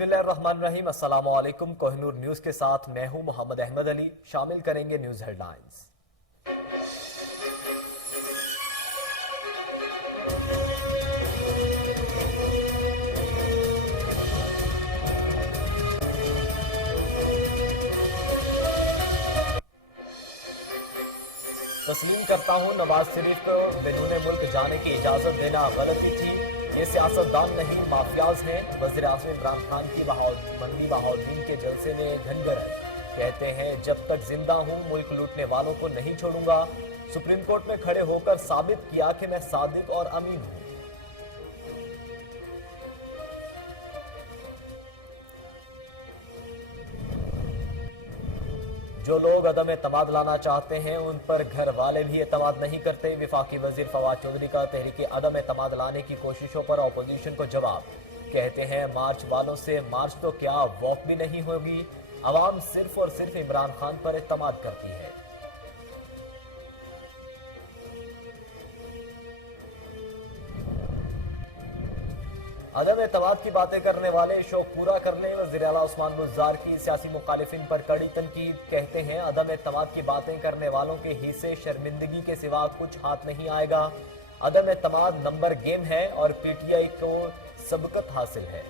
بسم اللہ الرحمن الرحیم، السلام علیکم۔ کوہ نور نیوز کے ساتھ میں ہوں محمد احمد علی۔ شامل کریں گے نیوز ہیڈ لائنز۔ تسلیم کرتا ہوں نواز شریف کو بیرون ملک جانے کی اجازت دینا غلطی تھی، یہ سیاستدان نہیں مافیاز ہیں۔ وزیر اعظم عمران خان کی منوی بہاؤالدین کے جلسے میں گھنگرن، کہتے ہیں جب تک زندہ ہوں ملک لوٹنے والوں کو نہیں چھوڑوں گا۔ سپریم کورٹ میں کھڑے ہو کر ثابت کیا کہ میں صادق اور امین ہوں۔ جو لوگ عدم اعتماد لانا چاہتے ہیں ان پر گھر والے بھی اعتماد نہیں کرتے۔ وفاقی وزیر فواد چودھری کا تحریک عدم اعتماد لانے کی کوششوں پر اپوزیشن کو جواب، کہتے ہیں مارچ والوں سے مارچ تو کیا واک بھی نہیں ہوگی، عوام صرف اور صرف عمران خان پر اعتماد کرتی ہے۔ عدم اعتماد کی باتیں کرنے والے شوق پورا کر لیں۔ وزیر اعلیٰ عثمان بزدار کی سیاسی مخالفین پر کڑی تنقید، کہتے ہیں عدم اعتماد کی باتیں کرنے والوں کے حصے شرمندگی کے سوا کچھ ہاتھ نہیں آئے گا۔ عدم اعتماد نمبر گیم ہے اور پی ٹی آئی کو سبقت حاصل ہے۔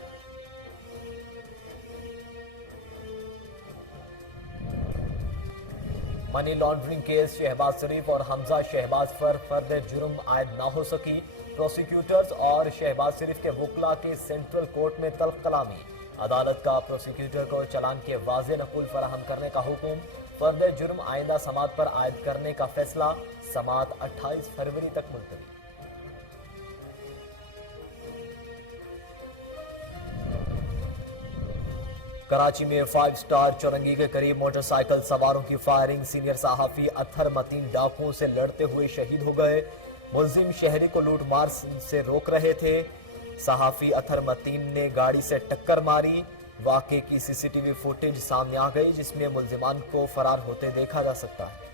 منی لانڈرنگ کیس شہباز شریف اور حمزہ شہباز پر فرد جرم عائد نہ ہو سکی، پروسیکیوٹرز اور شہباز شریف کے وکلاء کے سینٹرل کورٹ میں تلخ کلامی، عدالت کا پروسیکیوٹر کو چالان کے واضح نقل فراہم کرنے کا حکم، فرد جرم آئندہ سماعت پر عائد کرنے کا فیصلہ، سماعت 28 فروری تک ملتوی۔ کراچی میں 5 سٹار چورنگی کے قریب موٹر سائیکل سواروں کی فائرنگ، سینئر صحافی اطہر متین ڈاکوؤں سے لڑتے ہوئے شہید ہو گئے۔ ملزم شہری کو لوٹ مار سے روک رہے تھے، صحافی اطہر متین نے گاڑی سے ٹکر ماری۔ واقعے کی سی سی ٹی وی فوٹیج سامنے آ گئی جس میں ملزمان کو فرار ہوتے دیکھا جا سکتا ہے۔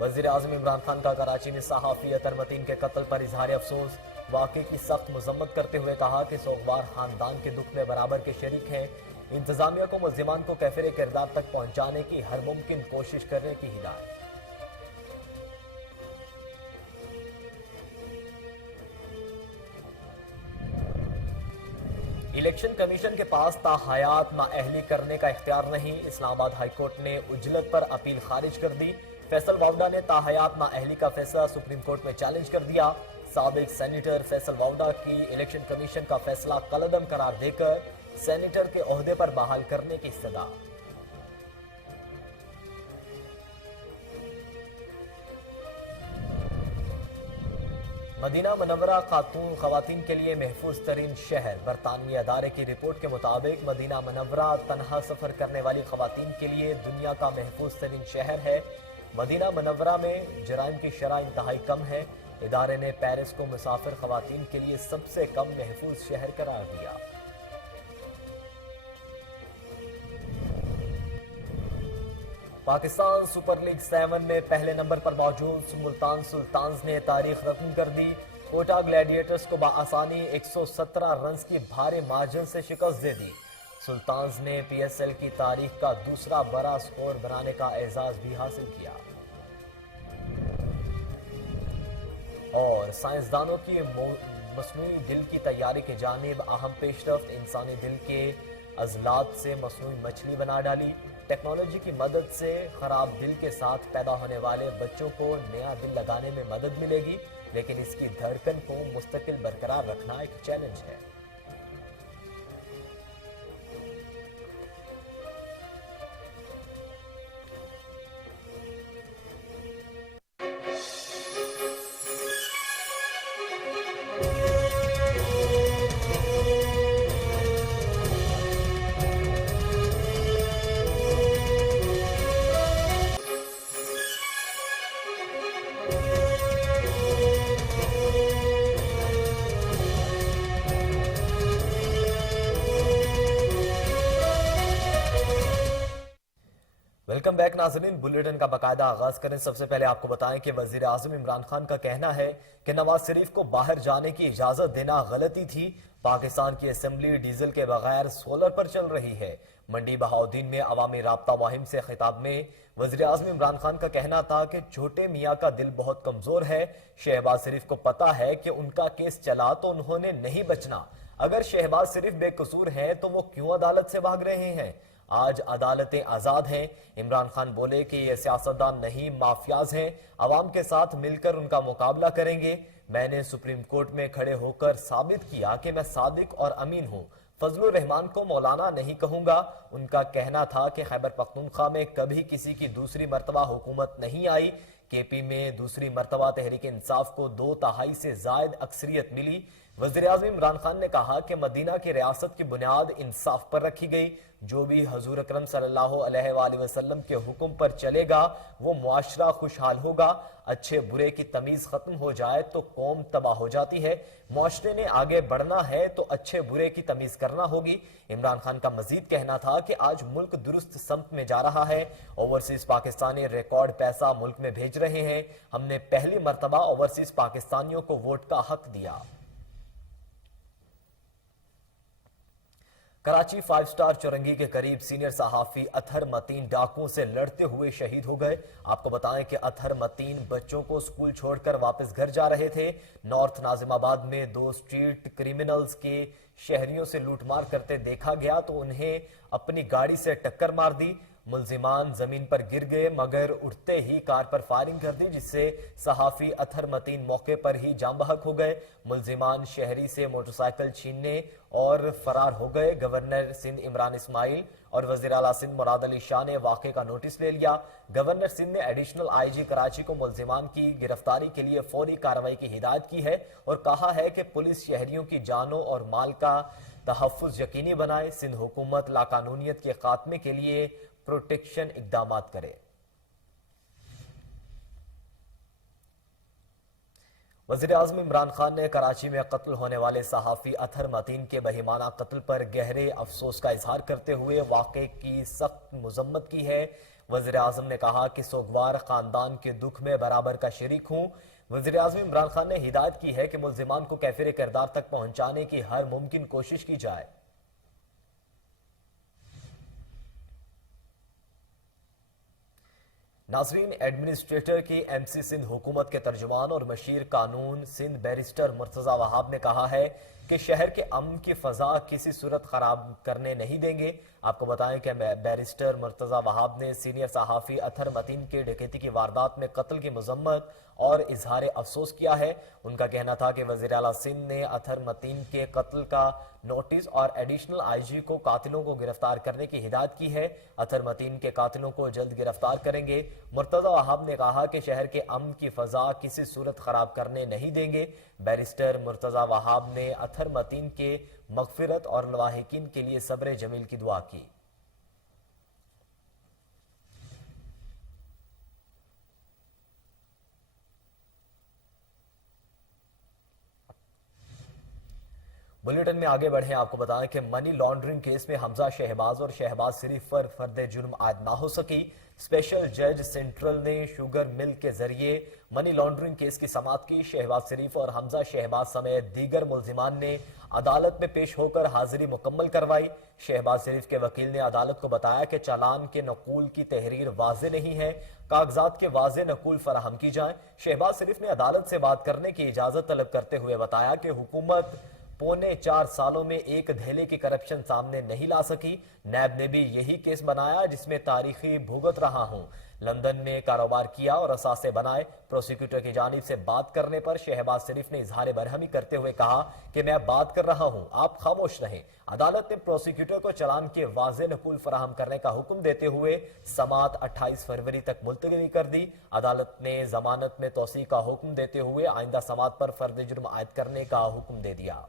وزیر اعظم عمران خان کا کراچی میں صحافی اطہر متین کے قتل پر اظہار افسوس، واقعے کی سخت مذمت کرتے ہوئے کہا کہ سوگوار خاندان کے دکھ میں برابر کے شریک ہیں۔ انتظامیہ کو ملزمان کو کیفر کردار تک پہنچانے کی ہر ممکن کوشش کرنے کی ہدایت۔ الیکشن کمیشن کے پاس تاحیات نااہلی کرنے کا اختیار نہیں، اسلام آباد ہائی کورٹ نے اجلت پر اپیل خارج کر دی۔ فیصل واوڈا نے تاحیات نااہلی کا فیصلہ سپریم کورٹ میں چیلنج کر دیا۔ سابق سینیٹر فیصل واوڈا کی الیکشن کمیشن کا فیصلہ کالعدم قرار دے کر سینیٹر کے عہدے پر بحال کرنے کی استدعا۔ مدینہ منورہ خواتین کے لیے محفوظ ترین شہر، برطانوی ادارے کی رپورٹ کے مطابق مدینہ منورہ تنہا سفر کرنے والی خواتین کے لیے دنیا کا محفوظ ترین شہر ہے۔ مدینہ منورہ میں جرائم کی شرح انتہائی کم ہے۔ ادارے نے پیرس کو مسافر خواتین کے لیے سب سے کم محفوظ شہر قرار دیا۔ پاکستان سپر لیگ 7 میں پہلے نمبر پر موجود ملتان سلطانز نے تاریخ رقم کر دی، کوٹا گلیڈیٹرز کو بآسانی 117 رنز کی بھاری مارجن سے شکست دے دی۔ سلطانز نے پی ایس ایل کی تاریخ کا دوسرا بڑا سکور بنانے کا اعزاز بھی حاصل کیا۔ اور سائنسدانوں کی مصنوعی دل کی تیاری کی جانب اہم پیش رفت، انسانی دل کے عضلات سے مصنوعی مچھلی بنا ڈالی۔ ٹیکنالوجی کی مدد سے خراب دل کے ساتھ پیدا ہونے والے بچوں کو نیا دل لگانے میں مدد ملے گی، لیکن اس کی دھڑکن کو مستقل برقرار رکھنا ایک چیلنج ہے۔ ویلکم بیک ناظرین، بلیٹن کا باقاعدہ آغاز کریں۔ سب سے پہلے آپ کو بتائیں کہ وزیر اعظم عمران خان کا کہنا ہے کہ نواز شریف کو باہر جانے کی اجازت دینا غلطی تھی۔ پاکستان کی اسمبلی ڈیزل کے بغیر سولر پر چل رہی ہے۔ منڈی بہاؤدین میں عوامی رابطہ مہم سے خطاب میں وزیر اعظم عمران خان کا کہنا تھا کہ چھوٹے میاں کا دل بہت کمزور ہے۔ شہباز شریف کو پتا ہے کہ ان کا کیس چلا تو انہوں نے نہیں بچنا۔ اگر شہباز شریف بے قصور ہیں تو وہ کیوں عدالت سے بھاگ رہے ہیں؟ آج عدالتیں آزاد ہیں۔ عمران خان بولے کہ یہ سیاستدان نہیں، مافیاز ہیں، عوام کے ساتھ مل کر ان کا مقابلہ کریں گے۔ میں نے سپریم کورٹ میں کھڑے ہو کر ثابت کیا کہ میں صادق اور امین ہوں۔ فضل الرحمان کو مولانا نہیں کہوں گا۔ ان کا کہنا تھا کہ خیبر پختونخوا میں کبھی کسی کی دوسری مرتبہ حکومت نہیں آئی۔ کے پی میں دوسری مرتبہ تحریک انصاف کو 2/3 سے زائد اکثریت ملی۔ وزیر اعظم عمران خان نے کہا کہ مدینہ کی ریاست کی بنیاد انصاف پر رکھی گئی۔ جو بھی حضور اکرم صلی اللہ علیہ وآلہ وسلم کے حکم پر چلے گا وہ معاشرہ خوشحال ہوگا۔ اچھے برے کی تمیز ختم ہو جائے تو قوم تباہ ہو جاتی ہے۔ معاشرے نے آگے بڑھنا ہے تو اچھے برے کی تمیز کرنا ہوگی۔ عمران خان کا مزید کہنا تھا کہ آج ملک درست سمت میں جا رہا ہے۔ اوورسیز پاکستانی ریکارڈ پیسہ ملک میں بھیج رہے ہیں۔ ہم نے پہلی مرتبہ اوورسیز پاکستانیوں کو ووٹ کا حق دیا۔ کراچی 5 سٹار چورنگی کے قریب سینئر صحافی اطہر متین ڈاکوؤں سے لڑتے ہوئے شہید ہو گئے۔ آپ کو بتائیں کہ اطہر متین بچوں کو سکول چھوڑ کر واپس گھر جا رہے تھے۔ نارتھ ناظم آباد میں 2 سٹریٹ کرمنلز کے شہریوں سے لوٹ مار کرتے دیکھا گیا تو انہیں اپنی گاڑی سے ٹکر مار دی۔ ملزمان زمین پر گر گئے مگر اٹھتے ہی کار پر فائرنگ کر دی، جس سے صحافی اطہر متین موقع پر ہی جاں بحق ہو گئے۔ ملزمان شہری سے موٹر سائیکل چھیننے اور فرار ہو گئے۔ گورنر سندھ عمران اسماعیل اور وزیر اعلیٰ سندھ مراد علی شاہ نے واقعے کا نوٹس لے لیا۔ گورنر سندھ نے ایڈیشنل آئی جی کراچی کو ملزمان کی گرفتاری کے لیے فوری کارروائی کی ہدایت کی ہے اور کہا ہے کہ پولیس شہریوں کی جانوں اور مال کا تحفظ یقینی بنائے۔ سندھ حکومت لاقانونیت کے خاتمے کے لیے پروٹیکشن اقدامات کرے۔ وزیر اعظم عمران خان نے کراچی میں قتل ہونے والے صحافی اطہر متین کے بہیمانہ قتل پر گہرے افسوس کا اظہار کرتے ہوئے واقعے کی سخت مذمت کی ہے۔ وزیر اعظم نے کہا کہ سوگوار خاندان کے دکھ میں برابر کا شریک ہوں۔ وزیر اعظم عمران خان نے ہدایت کی ہے کہ ملزمان کو کیفر کردار تک پہنچانے کی ہر ممکن کوشش کی جائے۔ ناظرین، ایڈمنسٹریٹر کی ایم سی سندھ حکومت کے ترجمان اور مشیر قانون سندھ بیرسٹر مرتضی وہاب نے کہا ہے کہ شہر کے امن کی فضا کسی صورت خراب کرنے نہیں دیں گے۔ آپ کو بتائیں کہ بیرسٹر مرتضی وہاب نے سینئر صحافی اطہر متین کے ڈکیتی کی واردات میں قتل کی مذمت اور اظہار افسوس کیا ہے۔ ان کا کہنا تھا کہ وزیر اعلیٰ سندھ نے اطہر متین کے قتل کا نوٹس اور ایڈیشنل آئی جی کو قاتلوں کو گرفتار کرنے کی ہدایت کی ہے۔ اطہر متین کے قاتلوں کو جلد گرفتار کریں گے۔ مرتضی وہاب نے کہا کہ شہر کے امن کی فضا کسی صورت خراب کرنے نہیں دیں گے۔ بیرسٹر مرتضی وہاب نے اطہر متین کے مغفرت اور لواحقین کے لیے صبر جمیل کی دعا کی۔ بلیٹن میں آگے بڑھیں، آپ کو بتائیں کہ منی لانڈرنگ کیس میں حمزہ شہباز اور شہباز شریف پر فرد جرم عائد نہ ہو سکی۔ اسپیشل جج سینٹرل نے شوگر مل کے ذریعے منی لانڈرنگ کیس کی سماعت کی۔ شہباز شریف اور حمزہ شہباز سمیت دیگر ملزمان نے عدالت میں پیش ہو کر حاضری مکمل کروائی۔ شہباز شریف کے وکیل نے عدالت کو بتایا کہ چالان کے نقول کی تحریر واضح نہیں ہے، کاغذات کے واضح نقول فراہم کی جائیں۔ شہباز شریف نے عدالت سے بات کرنے کی اجازت طلب کرتے ہوئے بتایا کہ حکومت پونے 4 سالوں میں ایک دھیلے کی کرپشن سامنے نہیں لا سکی۔ نیب نے بھی یہی کیس بنایا جس میں تاریخی بھگت رہا ہوں۔ لندن میں کاروبار کیا اور اثاثے بنائے۔ پروسیکیوٹر کی جانب سے بات کرنے پر شہباز شریف نے اظہار برہمی کرتے ہوئے کہا کہ میں بات کر رہا ہوں، آپ خاموش رہیں۔ عدالت نے پروسیکیوٹر کو چالان کے واضح نقول فراہم کرنے کا حکم دیتے ہوئے سماعت 28 فروری تک ملتوی کر دی۔ عدالت نے ضمانت میں توسیع کا حکم دیتے ہوئے آئندہ سماعت پر فرد جرم عائد کرنے کا حکم دے دیا۔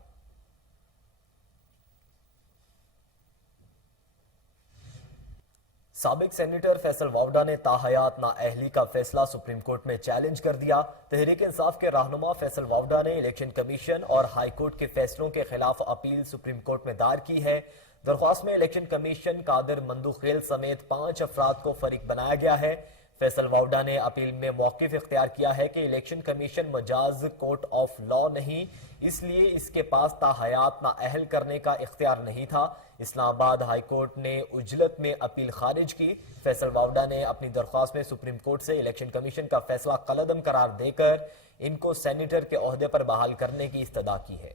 سابق سینیٹر فیصل واوڈا نے تاحیات نااہلی کا فیصلہ سپریم کورٹ میں چیلنج کر دیا۔ تحریک انصاف کے رہنما فیصل واوڈا نے الیکشن کمیشن اور ہائی کورٹ کے فیصلوں کے خلاف اپیل سپریم کورٹ میں دائر کی ہے۔ درخواست میں الیکشن کمیشن قادر مندوخیل سمیت 5 افراد کو فریق بنایا گیا ہے۔ فیصل واوڈا نے اپیل میں موقف اختیار کیا ہے کہ الیکشن کمیشن مجاز کورٹ آف لا نہیں، اس لیے اس کے پاس تاحیات نااہل کرنے کا اختیار نہیں تھا۔ اسلام آباد ہائی کورٹ نے عجلت میں اپیل خارج کی۔ فیصل واوڈا نے اپنی درخواست میں سپریم کورٹ سے الیکشن کمیشن کا فیصلہ کالعدم قرار دے کر ان کو سینیٹر کے عہدے پر بحال کرنے کی استدعا کی ہے۔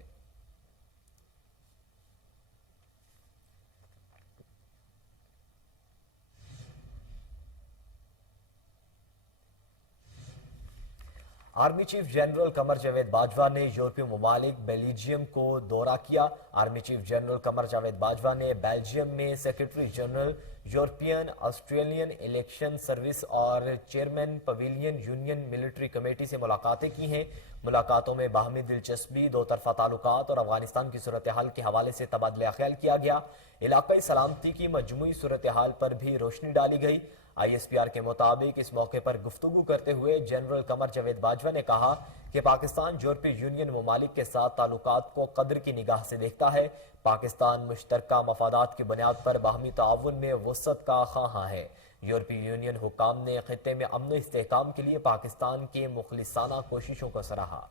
Army chief general Qamar Javed Bajwa نے یورپی ممالک بیلجیم کو دورہ کیا۔ Army chief general Qamar Javed Bajwa نے بیلجیم میں secretary general European Australian election service اور chairman pavilion union military committee سے ملاقاتیں کی ہیں۔ ملاقاتوں میں باہمی دلچسپی، دو طرفہ تعلقات اور افغانستان کی صورتحال کے حوالے سے تبادلہ خیال کیا گیا۔ علاقائی سلامتی کی مجموعی صورتحال پر بھی روشنی ڈالی گئی۔ آئی ایس پی آر کے مطابق اس موقع پر گفتگو کرتے ہوئے جنرل قمر جاوید باجوہ نے کہا کہ پاکستان یورپی یونین ممالک کے ساتھ تعلقات کو قدر کی نگاہ سے دیکھتا ہے۔ پاکستان مشترکہ مفادات کی بنیاد پر باہمی تعاون میں وسعت کا خواہاں ہے۔ یورپی یونین حکام نے خطے میں امن و استحکام کے لیے پاکستان کے مخلصانہ کوششوں کو سراہا۔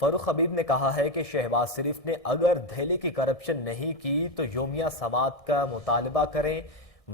فاروق حبیب نے کہا ہے کہ شہباز شریف نے اگر دہلی کی کرپشن نہیں کی تو یومیہ سماعت کا مطالبہ کریں۔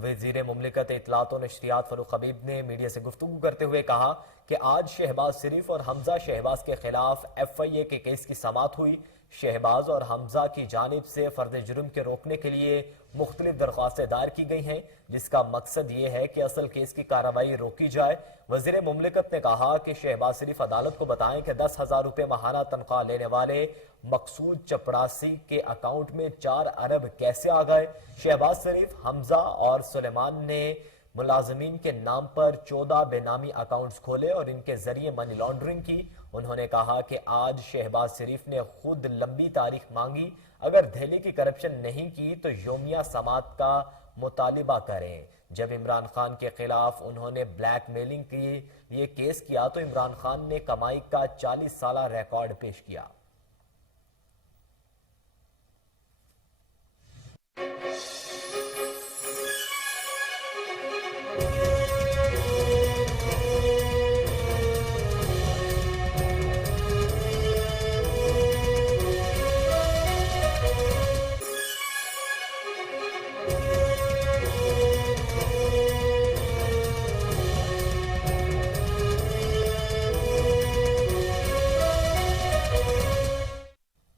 وزیر مملکت اطلاعات و نشریات فاروق حبیب نے میڈیا سے گفتگو کرتے ہوئے کہا کہ آج شہباز شریف اور حمزہ شہباز کے خلاف ایف آئی اے کے کیس کی سماعت ہوئی۔ شہباز اور حمزہ کی جانب سے فرد جرم کے روکنے کے لیے مختلف درخواستیں دائر کی گئی ہیں، جس کا مقصد یہ ہے کہ اصل کیس کی کارروائی روکی جائے۔ وزیر مملکت نے کہا کہ شہباز شریف عدالت کو بتائیں کہ 10,000 روپے ماہانہ تنخواہ لینے والے مقصود چپڑاسی کے اکاؤنٹ میں 4 ارب کیسے آ گئے۔ شہباز شریف، حمزہ اور سلیمان نے ملازمین کے نام پر 14 بے نامی اکاؤنٹس کھولے اور ان کے ذریعے منی لانڈرنگ کی۔ انہوں نے کہا کہ آج شہباز شریف نے خود لمبی تاریخ مانگی، اگر دہلی کی کرپشن نہیں کی تو یومیہ سماعت کا مطالبہ کریں۔ جب عمران خان کے خلاف انہوں نے بلیک میلنگ کے لیے کیس کیا تو عمران خان نے کمائی کا 40 سالہ ریکارڈ پیش کیا۔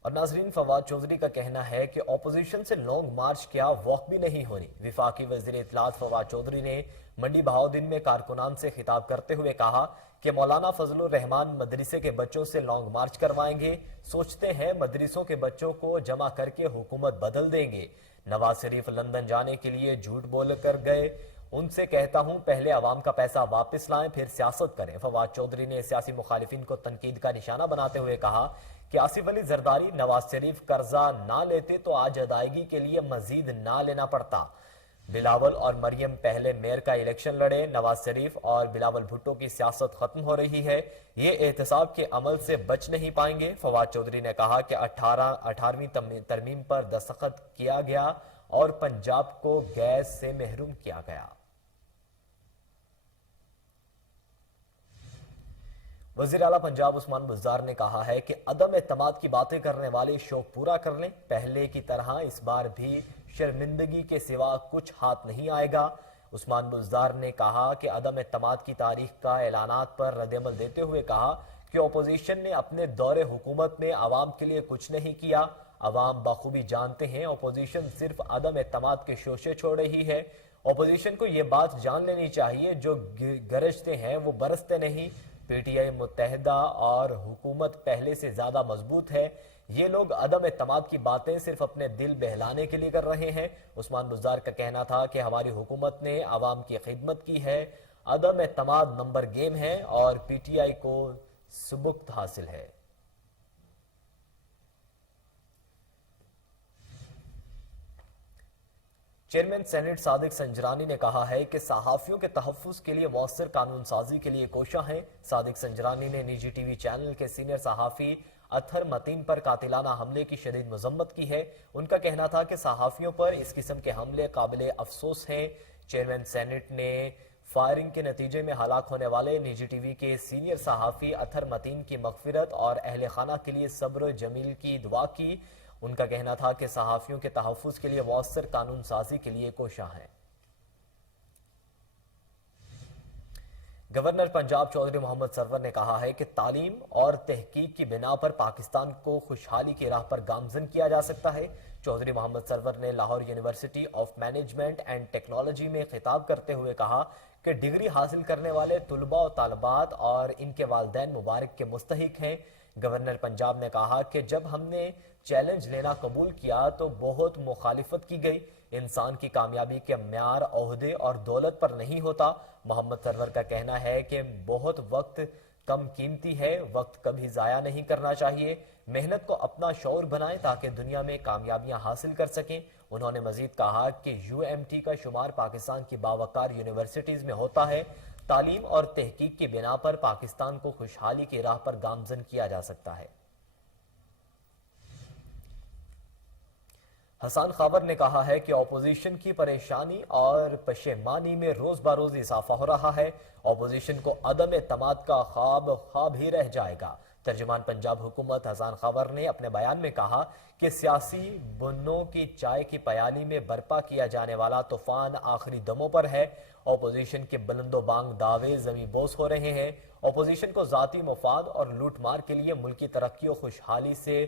ناظرین، فواد چودھری کا کہنا ہے کہ اپوزیشن سے لانگ مارچ کیا واک بھی نہیں ہونی۔ وفاقی وزیر اطلاعات فواد چودھری نے منڈی بہاؤدین میں کارکنان سے خطاب کرتے ہوئے کہا کہ مولانا فضل الرحمان مدرسے کے بچوں سے لانگ مارچ کروائیں گے، سوچتے ہیں مدرسوں کے بچوں کو جمع کر کے حکومت بدل دیں گے۔ نواز شریف لندن جانے کے لیے جھوٹ بول کر گئے، ان سے کہتا ہوں پہلے عوام کا پیسہ واپس لائیں پھر سیاست کریں۔ فواد چودھری نے سیاسی مخالفین کو تنقید کا نشانہ بناتے ہوئے کہا کہ آصف علی زرداری، نواز شریف قرضہ نہ لیتے تو آج ادائیگی کے لیے مزید نہ لینا پڑتا۔ بلاول اور مریم پہلے میئر کا الیکشن لڑے، نواز شریف اور بلاول بھٹو کی سیاست ختم ہو رہی ہے، یہ احتساب کے عمل سے بچ نہیں پائیں گے۔ فواد چودھری نے کہا کہ 18ویں ترمیم پر دستخط کیا گیا اور پنجاب کو گیس سے محروم کیا گیا۔ وزیر اعلیٰ پنجاب عثمان بزدار نے کہا ہے کہ عدم اعتماد کی باتیں کرنے والے شوق پورا کر لیں، پہلے کی طرح اس بار بھی شرمندگی کے سوا کچھ ہاتھ نہیں آئے گا۔ عثمان بزدار نے کہا کہ عدم اعتماد کی تاریخ کا اعلانات پر رد عمل دیتے ہوئے کہا کہ اپوزیشن نے اپنے دور حکومت میں عوام کے لیے کچھ نہیں کیا۔ عوام بخوبی جانتے ہیں اپوزیشن صرف عدم اعتماد کے شوشے چھوڑ رہی ہے۔ اپوزیشن کو یہ بات جان لینی چاہیے، جو گرجتے ہیں وہ برستے نہیں۔ پی ٹی آئی متحدہ اور حکومت پہلے سے زیادہ مضبوط ہے۔ یہ لوگ عدم اعتماد کی باتیں صرف اپنے دل بہلانے کے لیے کر رہے ہیں۔ عثمان بزدار کا کہنا تھا کہ ہماری حکومت نے عوام کی خدمت کی ہے، عدم اعتماد نمبر گیم ہے اور پی ٹی آئی کو سبقت حاصل ہے۔ چیئرمین سینٹ صادق سنجرانی نے کہا ہے کہ صحافیوں کے تحفظ کے لیے مؤثر قانون سازی کے لیے کوشاں ہیں۔ صادق سنجرانی نے نجی ٹی وی چینل کے سینئر صحافی اطہر متین پر قاتلانہ حملے کی شدید مذمت کی ہے۔ ان کا کہنا تھا کہ صحافیوں پر اس قسم کے حملے قابل افسوس ہیں۔ چیئرمین سینٹ نے فائرنگ کے نتیجے میں ہلاک ہونے والے نجی ٹی وی کے سینئر صحافی اطہر متین کی مغفرت اور اہل خانہ کے لیے صبر جمیل کی دعا کی۔ ان کا کہنا تھا کہ صحافیوں کے تحفظ کے لیے مؤثر قانون سازی کے لیے کوشاں ہیں۔ گورنر پنجاب چودھری محمد سرور نے کہا ہے کہ تعلیم اور تحقیق کی بنا پر پاکستان کو خوشحالی کی راہ پر گامزن کیا جا سکتا ہے۔ چودھری محمد سرور نے Lahore university of management and technology میں خطاب کرتے ہوئے کہا کہ ڈگری حاصل کرنے والے طلباء و طالبات اور ان کے والدین مبارک کے مستحق ہیں۔ گورنر پنجاب نے کہا کہ جب ہم نے چیلنج لینا قبول کیا تو بہت مخالفت کی گئی۔ انسان کی کامیابی کے معیار عہدے اور دولت پر نہیں ہوتا۔ محمد سرور کا کہنا ہے کہ بہت وقت کم قیمتی ہے، وقت کبھی ضائع نہیں کرنا چاہیے۔ محنت کو اپنا شعور بنائیں تاکہ دنیا میں کامیابیاں حاصل کر سکیں۔ انہوں نے مزید کہا کہ یو ایم ٹی کا شمار پاکستان کی باوقار یونیورسٹیز میں ہوتا ہے۔ تعلیم اور تحقیق کی بنا پر پاکستان کو خوشحالی کی راہ پر گامزن کیا جا سکتا ہے۔ حسان خاور نے کہا ہے کہ اپوزیشن کی پریشانی اور پشیمانی میں روز بروز اضافہ ہو رہا ہے۔ اپوزیشن کو عدم اعتماد کا خواب ہی رہ جائے گا۔ ترجمان پنجاب حکومت حسان خاور نے اپنے بیان میں کہا کہ سیاسی بنوں کی چائے کی پیالی میں برپا کیا جانے والا طوفان آخری دموں پر ہے۔ اپوزیشن کے بلند و بانگ دعوے زمیں بوس ہو رہے ہیں۔ اپوزیشن کو ذاتی مفاد اور لوٹ مار کے لیے ملکی ترقی و خوشحالی سے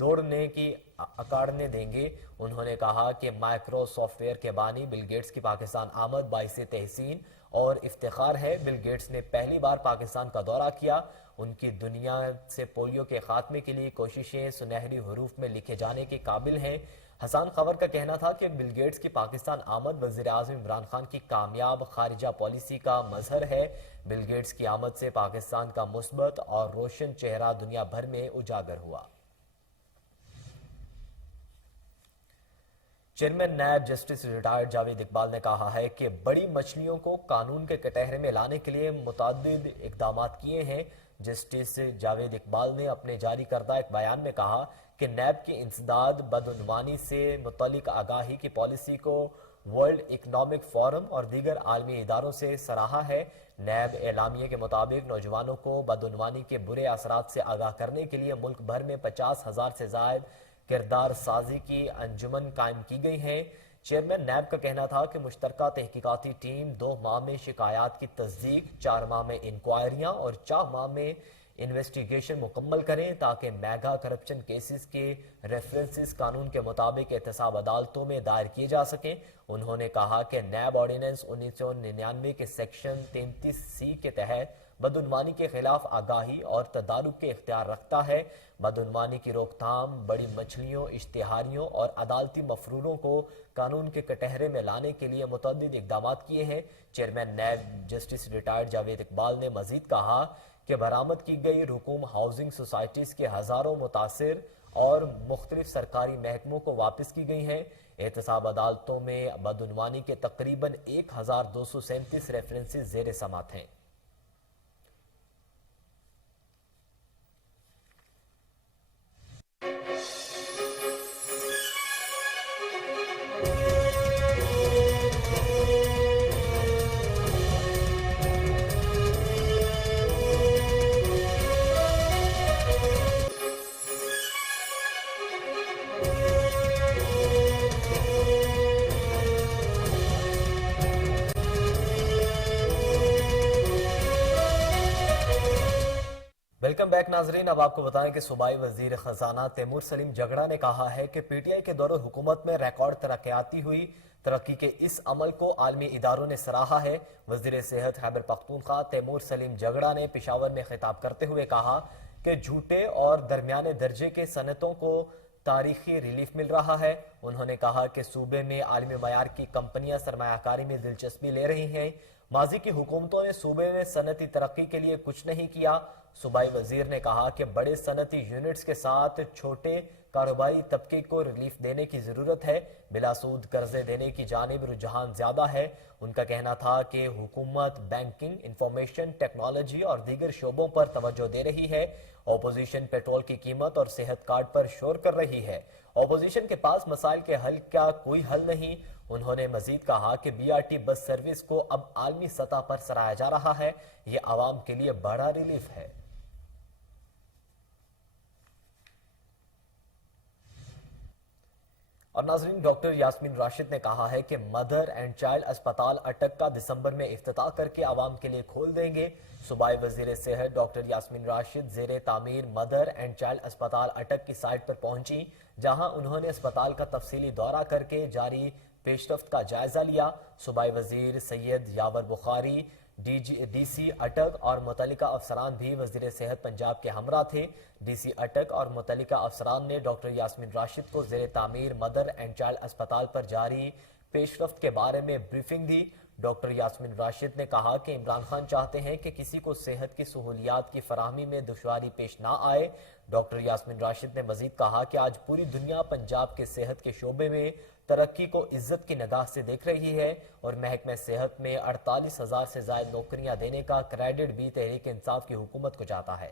دوڑنے کی اکاڑنے دیں گے۔ انہوں نے کہا کہ مائکرو سافٹ ویئر کے بانی بل گیٹس کی پاکستان آمد باعث تحسین اور افتخار ہے۔ بل گیٹس نے پہلی بار پاکستان کا دورہ کیا۔ ان کی دنیا سے پولیو کے خاتمے کے لیے کوششیں سنہری حروف میں لکھے جانے کے قابل ہیں۔ حسان خاور کا کہنا تھا کہ بل گیٹس کی پاکستان آمد وزیر اعظم عمران خان کی کامیاب خارجہ پالیسی کا مظہر ہے۔ بل گیٹس کی آمد سے پاکستان کا مثبت اور روشن چہرہ دنیا بھر میں اجاگر ہوا۔ Chairman NAB justice retired Javed Iqbal نے کہا ہے کہ بڑی مچھلیوں کو قانون کے کٹہرے میں لانے کے لیے متعدد اقدامات کیے ہیں۔ جسٹس جاوید اقبال نے اپنے جاری کردہ ایک بیان میں کہا کہ نیب کی انسداد بدعنوانی سے متعلق آگاہی کی پالیسی کو ورلڈ اکنامک فورم اور دیگر عالمی اداروں سے سراہا ہے۔ نیب اعلامیے کے مطابق نوجوانوں کو بدعنوانی کے برے اثرات سے آگاہ کرنے کے لیے ملک بھر میں 50,000 سے زائد کردار سازی کی انجمن قائم کی گئی ہیں۔ چیئرمین نیب کا کہنا تھا کہ مشترکہ تحقیقاتی ٹیم 2 ماہ میں شکایات کی تصدیق، 4 ماہ میں انکوائریاں اور 4 ماہ میں انویسٹیگیشن مکمل کریں تاکہ میگا کرپشن کیسز کے ریفرنسز قانون کے مطابق احتساب عدالتوں میں دائر کیے جا سکیں۔ انہوں نے کہا کہ نیب آرڈیننس 1999 کے سیکشن 33C کے تحت بدعنوانی کے خلاف آگاہی اور تدارک کے اختیار رکھتا ہے۔ بدعنوانی کی روک تھام، بڑی مچھلیوں، اشتہاریوں اور عدالتی مفروروں کو قانون کے کٹہرے میں لانے کے لیے متعدد اقدامات کیے ہیں۔ Chairman NAB justice retired Javed Iqbal نے مزید کہا کہ برآمد کی گئی رقوم ہاؤسنگ سوسائٹیز کے ہزاروں متاثر اور مختلف سرکاری محکموں کو واپس کی گئی ہیں۔ احتساب عدالتوں میں بدعنوانی کے تقریباً 1237 ریفرنسز زیر سماعت ہیں۔ ویلکم بیک ناظرین، اب آپ کو بتائیں کہ صوبائی وزیر خزانہ تیمور سلیم جگڑا نے کہا ہے کہ پی ٹی آئی کے دور حکومت میں ریکارڈ ترقیاتی ہوئی۔ ترقی کے اس عمل کو عالمی اداروں نے سراہا ہے۔ وزیر صحت خیبر پختونخوا تیمور سلیم جگڑا نے پشاور میں خطاب کرتے ہوئے کہا کہ جھوٹے اور درمیانے درجے کے صنعتوں کو تاریخی ریلیف مل رہا ہے۔ انہوں نے کہا کہ صوبے میں عالمی معیار کی کمپنیاں سرمایہ کاری میں دلچسپی لے رہی ہیں۔ ماضی کی حکومتوں نے صوبے میں صنعتی ترقی کے لیے کچھ نہیں کیا۔ صوبائی وزیر نے کہا کہ بڑے صنعتی یونٹس کے ساتھ چھوٹے کاروباری طبقے کو ریلیف دینے کی ضرورت ہے، بلا سود قرضے دینے کی جانب رجحان زیادہ ہے۔ ان کا کہنا تھا کہ حکومت بینکنگ، انفارمیشن ٹیکنالوجی اور دیگر شعبوں پر توجہ دے رہی ہے۔ اپوزیشن پیٹرول کی قیمت اور صحت کارڈ پر شور کر رہی ہے۔ اپوزیشن کے پاس مسائل کے حل کا کوئی حل نہیں۔ انہوں نے مزید کہا کہ B R T bus service کو اب عالمی سطح پر سراہا جا رہا ہے، یہ عوام کے لیے بڑا ریلیف ہے۔ اور ناظرین، ڈاکٹر یاسمین راشد نے کہا ہے کہ مدر اینڈ چائلڈ اسپتال اٹک کا دسمبر میں افتتاح کر کے عوام کے لیے کھول دیں گے۔ صوبائی وزیر صحت ڈاکٹر یاسمین راشد زیر تعمیر مدر اینڈ چائلڈ اسپتال اٹک کی سائٹ پر پہنچی، جہاں انہوں نے اسپتال کا تفصیلی دورہ کر کے جاری پیش رفت کا جائزہ لیا۔ صوبائی وزیر سید یاور بخاری، ڈی سی اٹک اور متعلقہ افسران بھی وزیر صحت پنجاب کے ہمراہ تھے۔ ڈی سی اٹک اور متعلقہ افسران نے ڈاکٹر یاسمین راشد کو زیر تعمیر مدر اینڈ چائلڈ اسپتال پر جاری پیش رفت کے بارے میں بریفنگ دی۔ ڈاکٹر یاسمین راشد نے کہا کہ عمران خان چاہتے ہیں کہ کسی کو صحت کی سہولیات کی فراہمی میں دشواری پیش نہ آئے۔ ڈاکٹر یاسمین راشد نے مزید کہا کہ آج پوری دنیا پنجاب کے صحت کے شعبے میں ترقی کو عزت کی نگاہ سے دیکھ رہی ہے اور محکمہ صحت میں 48,000 سے زائد نوکریاں دینے کا کریڈٹ بھی تحریک انصاف کی حکومت کو جاتا ہے۔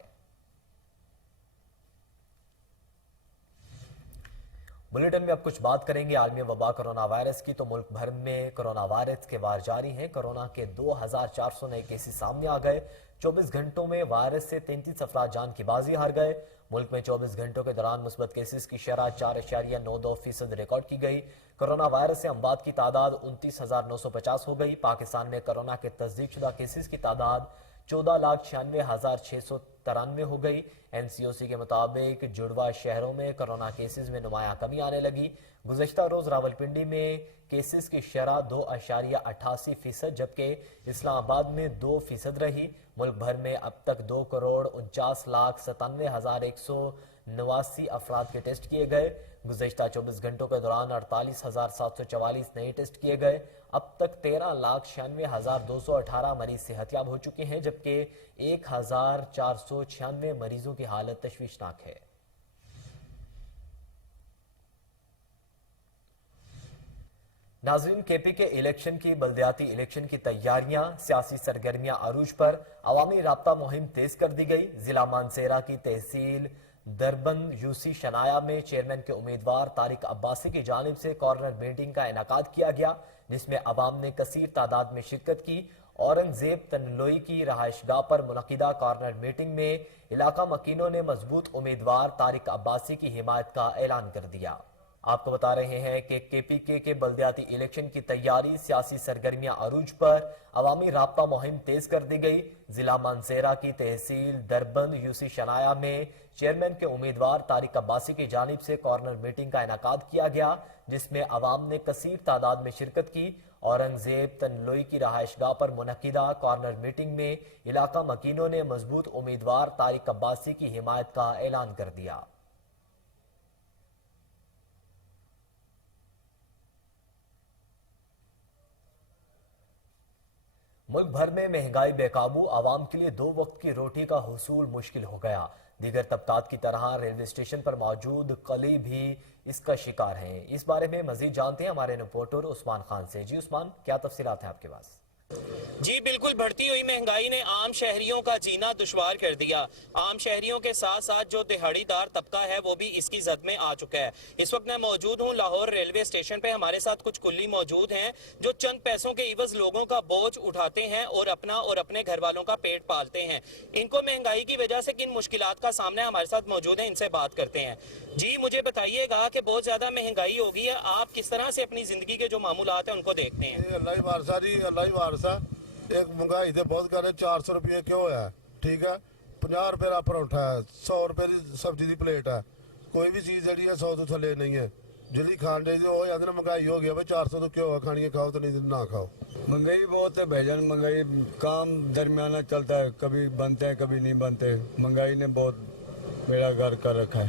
بلیٹن میں اب کچھ بات کریں گے عالمی وبا کرونا وائرس کی۔ تو ملک بھر میں کرونا وائرس کے وار جاری ہیں۔ کرونا کے 2,400 نئے کیسز سامنے آ گئے۔ 24 گھنٹوں میں وائرس سے 33 افراد جان کی بازی ہار گئے۔ ملک میں 24 گھنٹوں کے دوران مثبت کیسز کی شرح 4.92% ریکارڈ کی گئی۔ کرونا وائرس سے اموات کی تعداد 29,950 ہو گئی۔ پاکستان میں کرونا کے تصدیق شدہ کیسز کی تعداد 14,96,693 ہو گئی۔ این سی او سی کے مطابق جڑواں شہروں میں کرونا کیسز میں نمایاں کمی آنے لگی۔ گزشتہ روز راولپنڈی میں کیسز کی شرح 2.88%، جبکہ اسلام آباد میں 2% رہی۔ ملک بھر میں اب تک 2,49,97,189 افراد کے ٹیسٹ کیے گئے۔ گزشتہ 24 گھنٹوں کے دوران 48,744 نئے ٹیسٹ کیے گئے۔ اب تک 13,96,218 مریض صحت یاب ہو چکے ہیں، جبکہ 1,496 مریضوں کی حالت تشویشناک ہے۔ ناظرین، کے پی کے الیکشن کی بلدیاتی الیکشن کی تیاریاں، سیاسی سرگرمیاں عروج پر، عوامی رابطہ مہم تیز کر دی گئی۔ ضلع مانسہرہ کی تحصیل دربند یو سی شنایا میں چیئرمین کے امیدوار طارق عباسی کی جانب سے کارنر میٹنگ کا انعقاد کیا گیا، جس میں عوام نے کثیر تعداد میں شرکت کی۔ اورنگزیب تنلوئی کی رہائش گاہ پر منعقدہ کارنر میٹنگ میں علاقہ مکینوں نے مضبوط امیدوار طارق عباسی کی حمایت کا اعلان کر دیا۔ آپ کو بتا رہے ہیں کہ کے پی کے بلدیاتی الیکشن کی تیاری، سیاسی سرگرمیاں عروج پر، عوامی رابطہ مہم تیز کر دی گئی۔ ضلع مانسہرہ کی تحصیل دربند یو سی شنایا میں چیئرمین کے امیدوار طارق عباسی کی جانب سے کارنر میٹنگ کا انعقاد کیا گیا، جس میں عوام نے کثیر تعداد میں شرکت کی۔ اورنگزیب تنلوئی کی رہائش گاہ پر منعقدہ کارنر میٹنگ میں علاقہ مکینوں نے مضبوط امیدوار طارق عباسی کی حمایت کا اعلان کر دیا۔ ملک بھر میں مہنگائی بے قابو، عوام کے لیے 2 وقت کی روٹی کا حصول مشکل ہو گیا۔ دیگر طبقات کی طرح ریلوے اسٹیشن پر موجود قلی بھی اس کا شکار ہیں۔ اس بارے میں مزید جانتے ہیں ہمارے رپورٹر عثمان خان سے۔ جی عثمان، کیا تفصیلات ہیں آپ کے پاس؟ جی بالکل، بڑھتی ہوئی مہنگائی نے عام شہریوں کا جینا دشوار کر دیا۔ عام شہریوں کے ساتھ ساتھ جو دہاڑی دار طبقہ ہے وہ بھی اس کی زد میں آ چکا ہے۔ اس وقت میں موجود ہوں لاہور ریلوے اسٹیشن پہ، ہمارے ساتھ کچھ کلی موجود ہیں جو چند پیسوں کے عوض لوگوں کا بوجھ اٹھاتے ہیں اور اپنا اور اپنے گھر والوں کا پیٹ پالتے ہیں۔ ان کو مہنگائی کی وجہ سے کن مشکلات کا سامنا ہے، ہمارے ساتھ موجود ہیں، ان سے بات کرتے ہیں۔ جی مجھے بتائیے گا کہ بہت زیادہ مہنگائی ہو گئی ہے، آپ کس طرح سے اپنی زندگی کے جو معمولات ہیں ان کو دیکھتے ہیں؟ اللہ ہی وارثہ جی، اللہ ہی وارثہ۔ ایک مہنگائی تے بہت کر 400 روپے کیوں ہے، ٹھیک ہے، 50 روپے کا پروٹھا ہے، 100 روپے کی سبزی کی پلیٹ ہے، کوئی بھی چیز جی ہے 100 تو تھلے نہیں ہے، جی کھان چاہیے وہ جاتے نا مہنگائی ہو گیا بھائی 400 تو کیوں ہے، کھانی ہے کھاؤ تو نہیں نہ کھاؤ۔ مہنگائی بہت ہے بھائی، مہنگائی کام درمیانہ چلتا ہے، کبھی بنتے ہیں کبھی نہیں بنتے۔ مہنگائی نے بہت بیڑا گرک کر رکھا ہے۔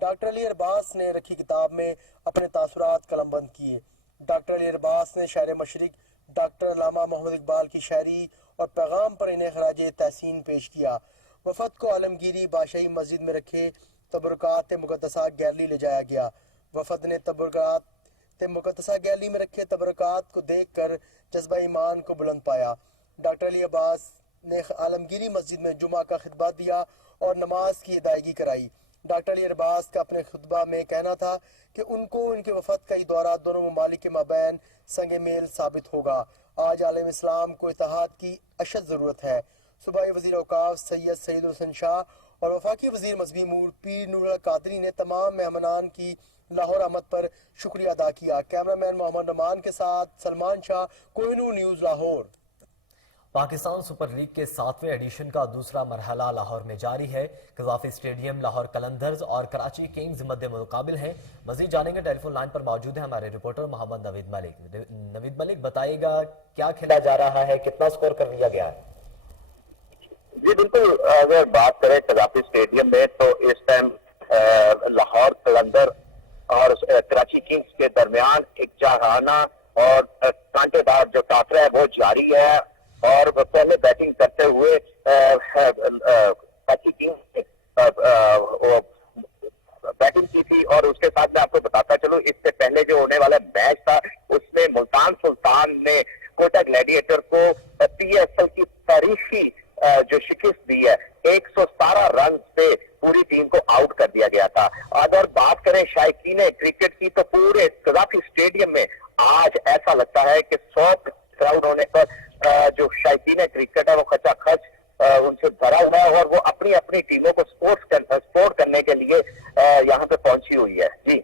ڈاکٹر علی ارباز نے رکھی کتاب میں اپنے تاثرات قلم بند کیے۔ ڈاکٹر علی ارباز نے شاعر مشرق ڈاکٹر علامہ محمد اقبال کی شاعری اور پیغام پر انہیں خراج تحسین پیش کیا۔ وفد کو عالمگیری بادشاہی مسجد میں رکھے تبرکات مقدسہ گیلری لے جایا گیا۔ وفد نے تبرکات مقدسہ گیلری میں رکھے تبرکات کو دیکھ کر جذبہ ایمان کو بلند پایا۔ ڈاکٹر علی ارباز نے عالمگیری مسجد میں جمعہ کا خطبہ دیا اور نماز کی ادائیگی کرائی۔ ڈاکٹر علی ارباز کا اپنے خطبہ میں کہنا تھا کہ ان کو ان کے وفد کا یہ دورہ دونوں ممالک کے مابین سنگ میل ثابت ہوگا۔ آج عالم اسلام کو اتحاد کی اشد ضرورت ہے۔ صوبائی وزیر اوقاف سید سعید الحسن شاہ اور وفاقی وزیر مذہبی امور پیر نور القادری نے تمام مہمانان کی لاہور آمد پر شکریہ ادا کیا۔ کیمرامین محمد نعمان کے ساتھ Salman Shah, Koh Noor news, Lahore. Pakistan super league کے 7ویں ایڈیشن کا دوسرا مرحلہ لاہور میں جاری ہے۔ قذافی اسٹیڈیم لاہور قلندرز اور کراچی کنگز مد مقابل ہیں۔ مزید جانیں گے، ٹیلی فون لائن پر موجود ہیں ہمارے رپورٹر محمد نوید ملک۔ نوید ملک، بتائیے گا کیا کھیلا جا رہا ہے، کتنا سکور کر لیا گیا ہے؟ جی بالکل، اگر بات کریں قذافی اسٹیڈیم میں تو اس ٹائم لاہور قلندر اور کراچی کنگز کے درمیان ایک جارحانہ اور کانٹے دار جو ٹاکرا ہے وہ جاری ہے، اور پہلے بیٹنگ کرتے ہوئے کراچی کنگز نے بیٹنگ کی تھی، اور اس کے ساتھ میں آپ کو بتاتا چلوں اس سے پہلے جو ہونے والا میچ تھا اس میں ملتان سلطان نے کوٹا گلیڈیٹر کو پی ایس ایل کی تاریخی جو شکست دی ہے 117 رن سے پوری ٹیم کو آؤٹ کر دیا گیا تھا۔ اگر بات کریں شائقین کرکٹ کی تو پورے قذافی اسٹیڈیم میں آج ایسا لگتا ہے کہ 100 کراؤڈ ہونے پر جو شائقین کرکٹ ہے وہ خچا خچ ان سے بھرا ہوا ہے، اور وہ اپنی اپنی ٹیموں کو سپورٹ کرنے کے لیے یہاں پہ پہنچی ہوئی ہے۔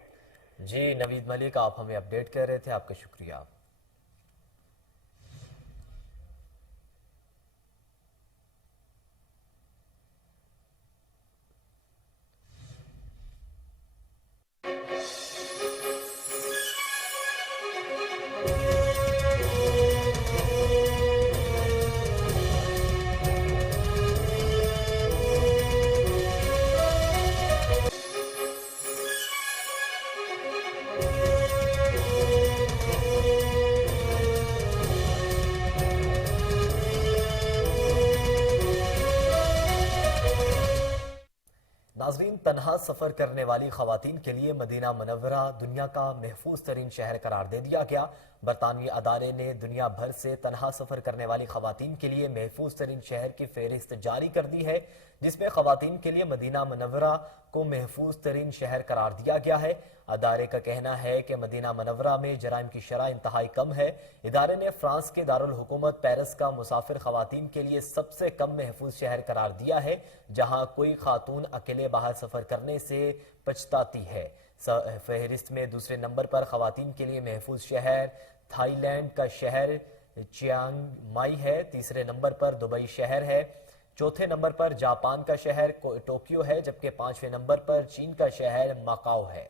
جی نوید ملک، آپ ہمیں اپڈیٹ کر رہے تھے، آپ کا شکریہ۔ ناظرین، تنہا سفر کرنے والی خواتین کے لیے مدینہ منورہ دنیا کا محفوظ ترین شہر قرار دے دیا گیا۔ برطانوی ادارے نے دنیا بھر سے تنہا سفر کرنے والی خواتین کے لیے محفوظ ترین شہر کی فہرست جاری کر دی ہے، جس میں خواتین کے لیے مدینہ منورہ کو محفوظ ترین شہر قرار دیا گیا ہے۔ ادارے کا کہنا ہے کہ مدینہ منورہ میں جرائم کی شرح انتہائی کم ہے۔ ادارے نے فرانس کے دارالحکومت پیرس کا مسافر خواتین کے لیے سب سے کم محفوظ شہر قرار دیا ہے، جہاں کوئی خاتون اکیلے باہر سفر کرنے سے پچھتاتی ہے۔ فہرست میں دوسرے نمبر پر خواتین کے لیے محفوظ شہر تھائی لینڈ کا شہر چیانگ مائی ہے، تیسرے نمبر پر دبئی شہر ہے، چوتھے نمبر پر جاپان کا شہر ٹوکیو ہے، جبکہ 5ویں نمبر پر چین کا شہر ماکاؤ ہے۔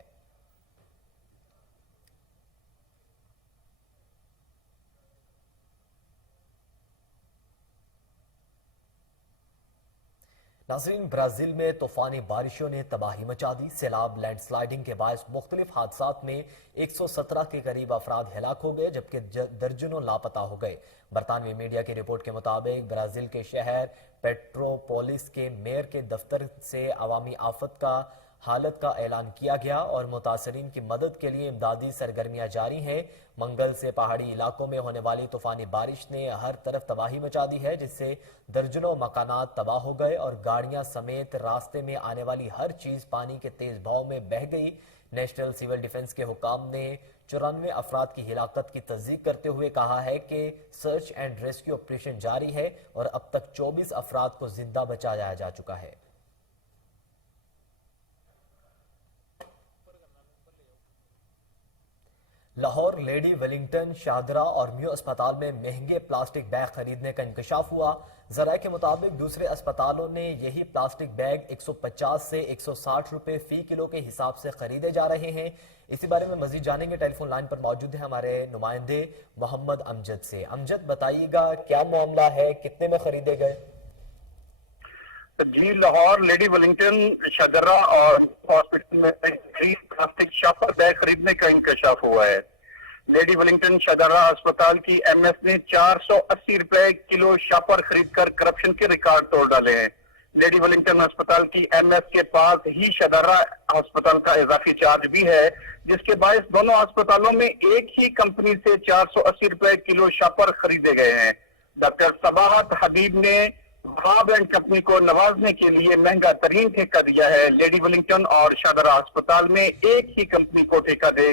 ناظرین، برازیل میں طوفانی بارشوں نے تباہی مچا دی۔ سیلاب، لینڈ سلائیڈنگ کے باعث مختلف حادثات میں 117 کے قریب افراد ہلاک ہو گئے، جبکہ درجنوں لاپتہ ہو گئے۔ برطانوی میڈیا کی رپورٹ کے مطابق برازیل کے شہر پیٹروپولس کے میئر کے دفتر سے عوامی آفت کا حالت کا اعلان کیا گیا اور متاثرین کی مدد کے لیے امدادی سرگرمیاں جاری ہیں۔ منگل سے پہاڑی علاقوں میں ہونے والی طوفانی بارش نے ہر طرف تباہی مچا دی ہے، جس سے درجنوں مکانات تباہ ہو گئے اور گاڑیاں سمیت راستے میں آنے والی ہر چیز پانی کے تیز بہاؤ میں بہہ گئی۔ نیشنل سول ڈیفنس کے حکام نے 94 افراد کی ہلاکت کی تصدیق کرتے ہوئے کہا ہے کہ سرچ اینڈ ریسکیو آپریشن جاری ہے اور اب تک 24 افراد کو زندہ بچایا جا چکا ہے۔ لاہور لیڈی ویلنگٹن، شاہدرہ اور میو اسپتال میں مہنگے پلاسٹک بیگ خریدنے کا انکشاف ہوا۔ ذرائع کے مطابق دوسرے اسپتالوں نے یہی پلاسٹک بیگ 150 سے 160 روپے فی کلو کے حساب سے خریدے جا رہے ہیں۔ اسی بارے میں مزید جانیں گے، ٹیلی فون لائن پر موجود ہیں ہمارے نمائندے محمد امجد سے۔ امجد، بتائیے گا کیا معاملہ ہے، کتنے میں خریدے گئے؟ جی لاہور لیڈی ولنگٹن شدرہ اور ہاسپٹل میں پلاسٹک شاپر بیگ خریدنے کا انکشاف ہوا ہے۔ لیڈی ولنگٹن شدرہ اسپتال کی ایم ایس نے 480 روپے کلو شاپر خرید کر کرپشن کے ریکارڈ توڑ ڈالے ہیں۔ لیڈی ولنگٹن اسپتال کی ایم ایس کے پاس ہی شدرہ اسپتال کا اضافی چارج بھی ہے، جس کے باعث دونوں اسپتالوں میں ایک ہی کمپنی سے 480 روپے کلو شاپر خریدے گئے ہیں۔ ڈاکٹر صباحت حبیب نے وہاب اینڈ کمپنی کو نوازنے کے لیے مہنگا ترین ٹھیکہ دیا ہے۔ لیڈی ولنگٹن اور شدرہ اسپتال میں ایک ہی کمپنی کو ٹھیکہ دے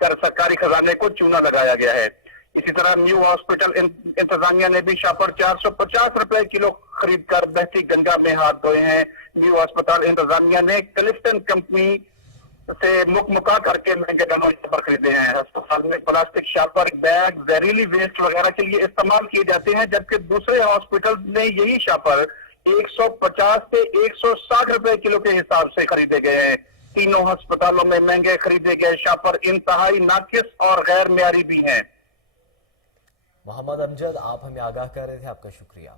کر سرکاری خزانے کو چونا لگایا گیا ہے۔ اسی طرح نیو ہاسپٹل انتظامیہ نے بھی شاپر 450 روپے کلو خرید کر بہتی گنگا میں ہاتھ دھوئے ہیں۔ نیو ہسپتال انتظامیہ نے کلفٹن کمپنی سے مکا کر کے مہنگے دانوں شاپر خریدے ہیں۔ ہسپتال میں پلاسٹک شاپر بیگ زہریلی ویسٹ وغیرہ کے لیے استعمال کیے جاتے ہیں، جبکہ دوسرے ہاسپٹل نے یہی شاپر 150 سے 160 روپے کلو کے حساب سے خریدے گئے ہیں۔ تینوں ہسپتالوں میں مہنگے خریدے گئے شاپر انتہائی ناقص اور غیر معیاری بھی ہیں۔ محمد امجد، آپ ہمیں آگاہ کر رہے تھے، آپ کا شکریہ۔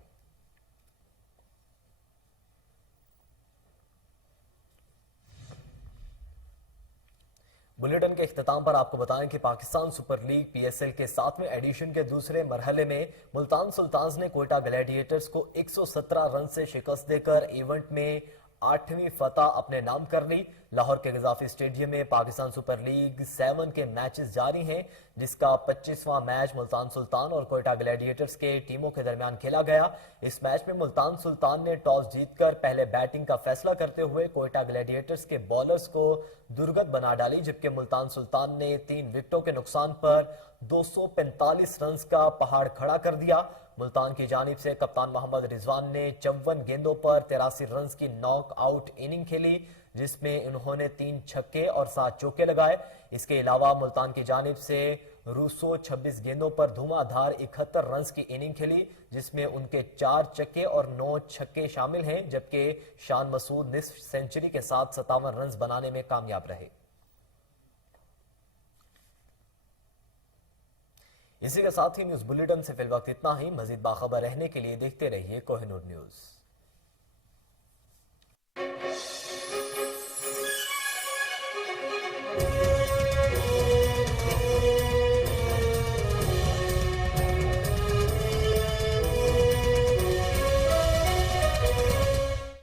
بلیٹن کے اختتام پر آپ کو بتائیں کہ Pakistan super league P S L کے 7ویں ایڈیشن کے دوسرے مرحلے میں ملتان سلطانز نے کوئٹہ گلیڈیٹرز کو 117 رن سے شکست دے کر ایونٹ میں 8ویں فتح اپنے نام کر لی۔ لاہور کے قذافی اسٹیڈیم میں پاکستان سپر لیگ 7 کے میچز جاری ہیں، جس کا 25واں میچ ملتان سلطان اور کوئٹہ گلیڈیٹرز کے ٹیموں کے درمیان کھیلا گیا۔ اس میچ میں ملتان سلطان نے ٹاس جیت کر پہلے بیٹنگ کا فیصلہ کرتے ہوئے کوئٹہ گلیڈیٹرز کے بولرز کو درگت بنا ڈالی، جبکہ ملتان سلطان نے 3 وکٹوں کے نقصان پر 245 رنز کا پہاڑ کھڑا کر دیا۔ ملتان کی جانب سے کپتان محمد رضوان نے 54 گیندوں پر 83 رنز کی ناک آؤٹ اننگ کھیلی، جس میں انہوں نے 3 چھکے اور 7 چوکے لگائے۔ اس کے علاوہ ملتان کی جانب سے روسو 26 گیندوں پر دھواں دھار 71 رنز کی اننگ کھیلی، جس میں ان کے 4 چکے اور 9 چھکے شامل ہیں، جبکہ شان مسعود نصف سنچری کے ساتھ 57 رنز بنانے میں کامیاب رہے۔ اسی کے ساتھ ہی نیوز بلیٹن سے فی الوقت اتنا ہی۔ مزید باخبر رہنے کے لیے دیکھتے رہیے کوہ نور نیوز۔